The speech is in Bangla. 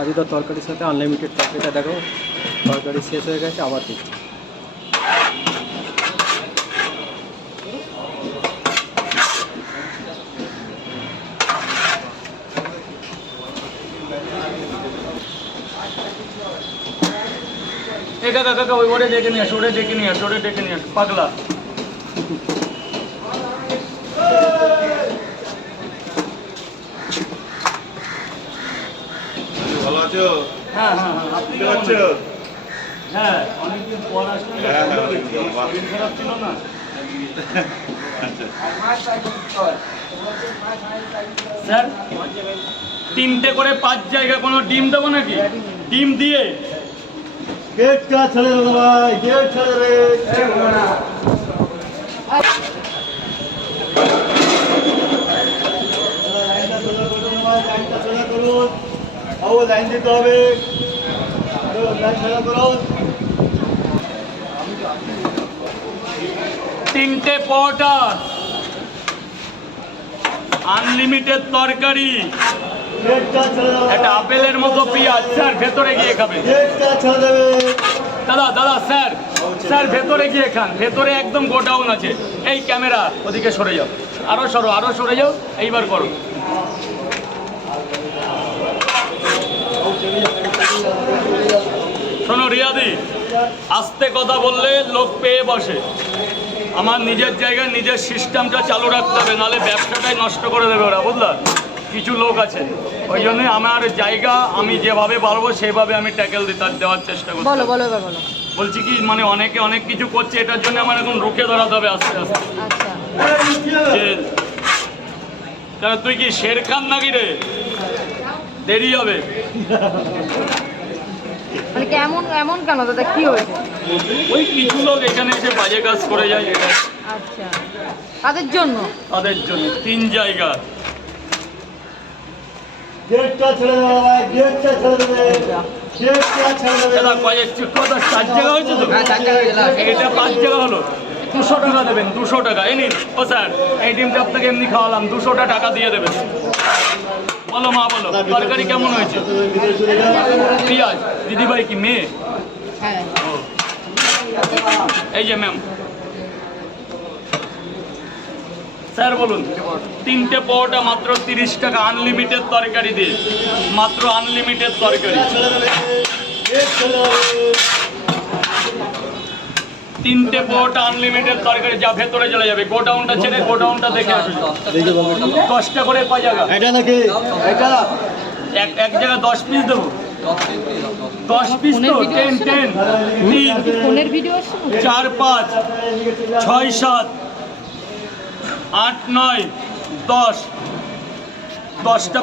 রাজুদার তরকারির সাথে আনলিমিটেড তরকারিটা দেখো, তরকারি শেষ হয়ে গেছে আবার দিচ্ছি। কাকা কাকা ওই ওরে ডেকে নিয়ে আস, ওরে ডেকে নিয়ে আস, ওরে ডেকে নিয়ে আস, পাগলা। ভালো আছো? হ্যাঁ হ্যাঁ হ্যাঁ, আপনি কেমন আছো? হ্যাঁ, অনেকদিন পর আসলেন, শরীর খারাপ ছিল না। স্যার 3টে করে 5 জায়গা কোনো ডিম দেবো নাকি? ডিম দিয়ে গেটটা ছেড়ে দেবো ভাই, গেট ছেড়ে দেবে। লাইনটা সোজা করুন ভাই, লাইনটা সোজা করুন। লাইন দিতে হবে, লাইন সোজা করুন। 3টে পরোটা, আনলিমিটেড তরকারি, গেটটা ছেড়ে দেবে, একটা আপেলের মতো পেঁয়াজ। স্যার ভেতরে গিয়ে খাবে। গেটটা ছেড়ে দেবে। দাদা দাদা স্যার, স্যার ভেতরে গিয়ে খান, ভেতরে একদম গোডাউন আছে। এই ক্যামেরা ওদিকে সরে যাও, আরো সরো, আরো সরে যাও, এইবার করো। শোনো রিয়াদি, আস্তে কথা বললে লোক পেয়ে বসে। আমার নিজের জায়গায় নিজের সিস্টেমটা চালু রাখতে হবে, নাহলে ব্যবসাটাই নষ্ট করে দেবে ওরা, বুঝলা? কিছু লোক আছে, ওই জন্য আমার জায়গা আমি যেভাবে পারবো সেভাবে আমি ট্যাকেল দেওয়ার চেষ্টা করছি। বলো বলো এবার বলো। বলছি কি, মানে অনেকে অনেক কিছু করছে, এটার জন্য আমার এখন রুখে ধরাতে হবে আস্তে আস্তে। আচ্ছা, যে তাহলে তুই কি শের খান নাকি রে? দেরি হবে। মানে কেমন এমন কেন দাদা, কি হয়েছে? ওই কিছু লোক এখানে এসে বাজে কাজ করে যায়, এটা আচ্ছা, তাদের জন্য? তাদের জন্য 3 জায়গা। গেটটা ছেড়ে দেবে ভাই, গেটটা ছেড়ে দেবে, গেটটা ছেড়ে দেবে। দাদা কথা 4 জায়গা হয়েছে তো? এটা 5 জায়গা হলো। 200 টাকা দেবেন, 200 টাকা। এই নিন। ও স্যার, এই ডিমটা আপনাকে এমনি খাওয়ালাম, 200টা টাকা দিয়ে দেবেন। বলো মা, বলো তরকারি কেমন হয়েছে? পেঁয়াজ। দিদিভাই কি মেয়ে? হ্যাঁ। এই যে ম্যাম। স্যার বলুন। 3টে পরোটা মাত্র 30 টাকা, আনলিমিটেড তরকারি দিয়ে, মাত্র আনলিমিটেড তরকারি। 3টে পরোটা আনলিমিটেড তরকারি, যা ভেতরে চলে যাবে। গোডাউনটা ছেড়ে গোডাউনটা দেখে আসুন। 10টা করে 5 জায়গা। এটা নাকি এটা এক জায়গায় 10 পিস দেবো। 10 পিস তো 10 10 3 ফোনের ভিডিও আসছে না? 4 5 6 7 8 9 10 10টা